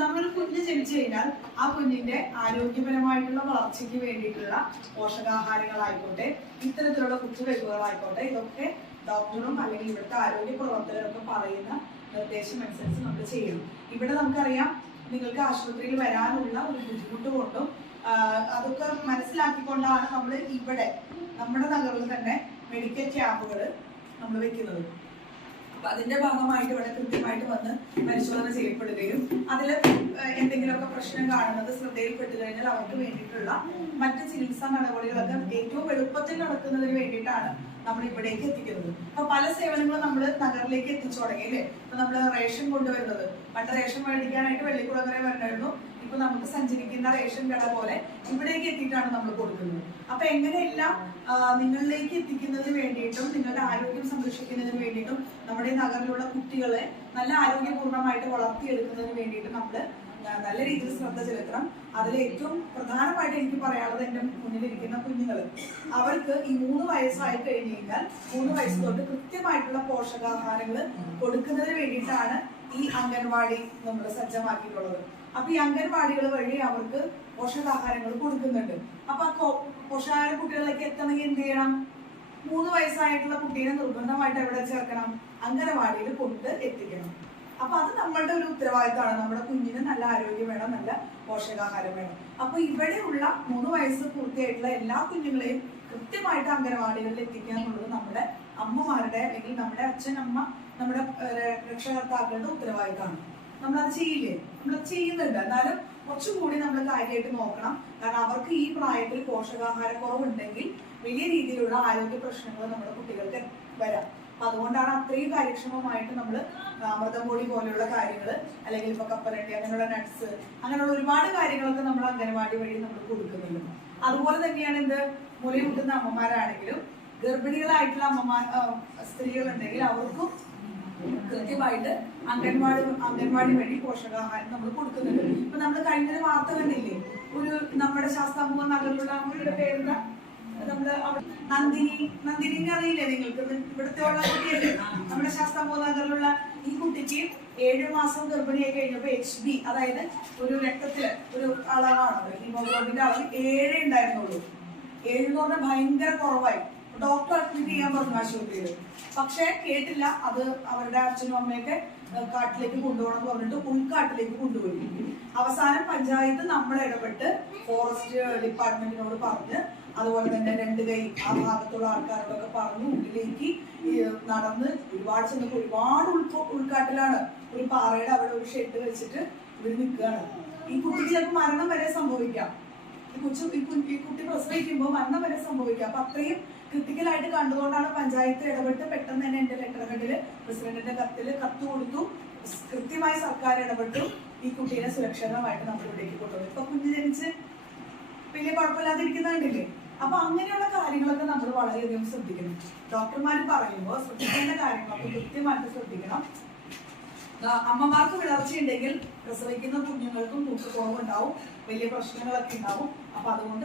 നമ്മളൊരു കുഞ്ഞ് ജനിച്ചു കഴിഞ്ഞാൽ ആ കുഞ്ഞിന്റെ ആരോഗ്യപരമായിട്ടുള്ള വളർച്ചയ്ക്ക് വേണ്ടിയിട്ടുള്ള പോഷകാഹാരങ്ങളായിക്കോട്ടെ ഇത്തരത്തിലുള്ള കുത്തിവയ്പ്പുകളായിക്കോട്ടെ ഇതൊക്കെ ഡോക്ടറും അല്ലെങ്കിൽ ഇവിടുത്തെ ആരോഗ്യ പ്രവർത്തകരൊക്കെ പറയുന്ന നിർദ്ദേശം അനുസരിച്ച് നമ്മൾ ചെയ്യണം. ഇവിടെ നമുക്കറിയാം നിങ്ങൾക്ക് ആശുപത്രിയിൽ വരാനുള്ള ഒരു ബുദ്ധിമുട്ട് കൊണ്ടും അതൊക്കെ മനസ്സിലാക്കിക്കൊണ്ടാണ് നമ്മൾ ഇവിടെ നമ്മുടെ നഗറിൽ തന്നെ മെഡിക്കൽ ക്യാമ്പുകൾ നമ്മൾ വെക്കുന്നത്. അപ്പൊ അതിന്റെ ഭാഗമായിട്ട് ഇവിടെ കൃത്യമായിട്ട് വന്ന് പരിശോധന ചെയ്യപ്പെടുകയും അതിൽ എന്തെങ്കിലുമൊക്കെ പ്രശ്നം കാണുന്നത് ശ്രദ്ധയിൽപ്പെട്ട് കഴിഞ്ഞാൽ അവർക്ക് വേണ്ടിയിട്ടുള്ള മറ്റ് ചികിത്സാ നടപടികളൊക്കെ ഏറ്റവും എളുപ്പത്തിൽ നടക്കുന്നതിന് വേണ്ടിയിട്ടാണ് നമ്മൾ ഇവിടേക്ക് എത്തിക്കുന്നത്. അപ്പൊ പല സേവനങ്ങളും നമ്മൾ നഗറിലേക്ക് എത്തിച്ചു തുടങ്ങി അല്ലേ? ഇപ്പൊ നമ്മൾ റേഷൻ കൊണ്ടുവരുന്നത്. പണ്ട് റേഷൻ മേടിക്കാനായിട്ട് വെള്ളിക്കുളങ്ങര വരണമായിരുന്നു. ഇപ്പൊ നമുക്ക് സഞ്ചരിക്കുന്ന റേഷൻ കട പോലെ ഇവിടേക്ക് എത്തിയിട്ടാണ് നമ്മൾ കൊടുക്കുന്നത്. അപ്പൊ എങ്ങനെയെല്ലാം നിങ്ങളിലേക്ക് എത്തിക്കുന്നതിന് വേണ്ടിയിട്ടും നിങ്ങളുടെ ആരോഗ്യം സംരക്ഷിക്കുന്നതിന് വേണ്ടിയിട്ടും നമ്മുടെ നഗരത്തിലുള്ള കുട്ടികളെ നല്ല ആരോഗ്യപൂർണമായിട്ട് വളർത്തിയെടുക്കുന്നതിന് വേണ്ടിയിട്ട് നമ്മൾ നല്ല രീതിയിൽ ശ്രദ്ധ ചെലുത്തണം. അതിൽ ഏറ്റവും പ്രധാനമായിട്ട് എനിക്ക് പറയാനുള്ളത് എന്റെ മുന്നിലിരിക്കുന്ന കുഞ്ഞുങ്ങൾ അവർക്ക് ഈ മൂന്ന് വയസ്സായി കഴിഞ്ഞ് കഴിഞ്ഞാൽ മൂന്ന് വയസ്സ് തൊട്ട് കൃത്യമായിട്ടുള്ള പോഷകാഹാരങ്ങൾ കൊടുക്കുന്നതിന് വേണ്ടിയിട്ടാണ് ഈ അംഗൻവാടി നമ്മൾ സജ്ജമാക്കിയിട്ടുള്ളത്. അപ്പൊ ഈ അംഗൻവാടികൾ വഴി അവർക്ക് പോഷകാഹാരങ്ങൾ കൊടുക്കുന്നുണ്ട്. അപ്പൊ പോഷകാഹാര കുട്ടികളിലേക്ക് എത്തണമെങ്കിൽ എന്ത് ചെയ്യണം? മൂന്ന് വയസ്സായിട്ടുള്ള കുട്ടീനെ നിർബന്ധമായിട്ട് എവിടെ ചേർക്കണം? അംഗനവാടിയിൽ കൊണ്ട് എത്തിക്കണം. അപ്പൊ അത് നമ്മളുടെ ഒരു ഉത്തരവാദിത്തമാണ്. നമ്മുടെ കുഞ്ഞിന് നല്ല ആരോഗ്യം വേണം നല്ല പോഷകാഹാരം വേണം. അപ്പൊ ഇവിടെയുള്ള മൂന്ന് വയസ്സ് പൂർത്തിയായിട്ടുള്ള എല്ലാ കുഞ്ഞുങ്ങളെയും കൃത്യമായിട്ട് അംഗനവാടികളിൽ എത്തിക്കുക എന്നുള്ളത് നമ്മുടെ അമ്മമാരുടെ അല്ലെങ്കിൽ നമ്മുടെ അച്ഛൻ അമ്മ നമ്മുടെ രക്ഷകർത്താക്കളുടെ ഉത്തരവാദിത്തമാണ്. നമ്മൾ അത് ചെയ്യില്ലേ? നമ്മൾ ചെയ്യുന്നുണ്ട്. എന്നാലും കുറച്ചുകൂടി നമ്മൾ കാര്യമായിട്ട് നോക്കണം. കാരണം അവർക്ക് ഈ പ്രായത്തിൽ പോഷകാഹാരക്കുറവുണ്ടെങ്കിൽ വലിയ രീതിയിലുള്ള ആരോഗ്യ പ്രശ്നങ്ങൾ നമ്മുടെ കുട്ടികൾക്ക് വരാം. അപ്പൊ അതുകൊണ്ടാണ് അത്രയും കാര്യക്ഷമമായിട്ട് നമ്മൾ അമൃതം പൊടി പോലെയുള്ള കാര്യങ്ങൾ അല്ലെങ്കിൽ ഇപ്പൊ കപ്പലണ്ടി അങ്ങനെയുള്ള നട്ട്സ് അങ്ങനെയുള്ള ഒരുപാട് കാര്യങ്ങളൊക്കെ നമ്മൾ അംഗനവാടി വഴി നമ്മൾ കൊടുക്കുന്നുണ്ട്. അതുപോലെ തന്നെയാണ് എന്ത്? മുലയൂട്ടുന്ന അമ്മമാരാണെങ്കിലും ഗർഭിണികളായിട്ടുള്ള അമ്മമാർ സ്ത്രീകളുണ്ടെങ്കിൽ അവർക്കും കൃത്യമായിട്ട് അംഗൻവാടി അംഗൻവാടി വഴി പോഷകാഹാരം നമ്മൾ കൊടുക്കുന്നുണ്ട്. ഇപ്പൊ നമ്മൾ കഴിഞ്ഞൊരു വാർത്ത കണ്ടില്ലേ? ഒരു നമ്മുടെ ശാസ്താംബുവ നഗറിലുള്ള അമ്മയുടെ പേരെന്താ? നമ്മൾ അവിടെ നന്ദിനി നന്ദിനിനെ അറിയില്ലേ നിങ്ങൾക്ക്? ഇവിടുത്തെ ഉള്ള കുട്ടിയല്ലേ? നമ്മുടെ ശാസ്താംബുവ നഗറിലുള്ള ഈ കുട്ടിക്ക് ഏഴു മാസം ഗർഭിണിയായി കഴിഞ്ഞപ്പോ എച്ച് ബി അതായത് ഒരു രക്തത്തിൽ ഒരു അളവാണ് ഹീമോഗ്ലോബിന്റെ അളവ് ഏഴേ ഉണ്ടായിരുന്നുള്ളൂ. ഏഴ് പറഞ്ഞാൽ ഭയങ്കര കുറവായി. ഡോക്ടർ അഡ്മിറ്റ് ചെയ്യാൻ പറഞ്ഞു ആശുപത്രിയിൽ. പക്ഷേ കേട്ടില്ല. അത് അവരുടെ അച്ഛനും അമ്മയൊക്കെ കാട്ടിലേക്ക് കൊണ്ടുപോകണം പറഞ്ഞിട്ട് ഉൾക്കാട്ടിലേക്ക് കൊണ്ടുപോയി. അവസാനം പഞ്ചായത്ത് നമ്മൾ ഇടപെട്ട് ഫോറസ്റ്റ് ഡിപ്പാർട്ട്മെന്റിനോട് പറഞ്ഞ് അതുപോലെ തന്നെ രണ്ട് കൈ ആ ഭാഗത്തുള്ള ആൾക്കാരോടൊക്കെ പറഞ്ഞു ഉള്ളിലേക്ക് നടന്ന് ഒരുപാട് ചെന്നപ്പോൾ ഒരുപാട് ഉൾപ്പോ ഉൾക്കാട്ടിലാണ് ഒരു പാറയുടെ അവിടെ ഒരു ഷെഡ് വെച്ചിട്ട് ഇവർ നിൽക്കുകയാണ്. ഈ കുട്ടിക്ക് ചിലപ്പോൾ മരണം വരെ സംഭവിക്കാം. കൊച്ചു ഈ കുട്ടി പ്രസവിക്കുമ്പോൾ മരണം വരെ സംഭവിക്കാം. അപ്പൊ അത്രയും ക്രിട്ടിക്കലായിട്ട് കണ്ടുകൊണ്ടാണ് പഞ്ചായത്ത് ഇടപെട്ട് പെട്ടെന്ന് തന്നെ എന്റെ ലെറ്റർ ഹെഡിൽ പ്രസിഡന്റിന്റെ കത്തിൽ കത്ത് കൊടുത്തു. കൃത്യമായി സർക്കാർ ഇടപെട്ടു. ഈ കുട്ടീനെ സുരക്ഷിതമായിട്ട് നമ്മൾ ഇവിടേക്ക് കൊണ്ടുവന്നു. ഇപ്പൊ കുഞ്ഞ് ജനിച്ച് വലിയ കുഴപ്പമില്ലാതിരിക്കുന്നുണ്ടല്ലേ? അപ്പൊ അങ്ങനെയുള്ള കാര്യങ്ങളൊക്കെ നമ്മൾ വളരെയധികം ശ്രദ്ധിക്കണം. ഡോക്ടർമാർ പറയുമ്പോൾ ശ്രദ്ധിക്കേണ്ട കാര്യങ്ങളൊക്കെ കൃത്യമായിട്ട് ശ്രദ്ധിക്കണം. അമ്മമാർക്ക് വിളർച്ചയുണ്ടെങ്കിൽ പ്രസവിക്കുന്ന കുഞ്ഞുങ്ങൾക്കും ഉണ്ടാവും വലിയ പ്രശ്നങ്ങളൊക്കെ ഉണ്ടാവും. അപ്പൊ അതുകൊണ്ട്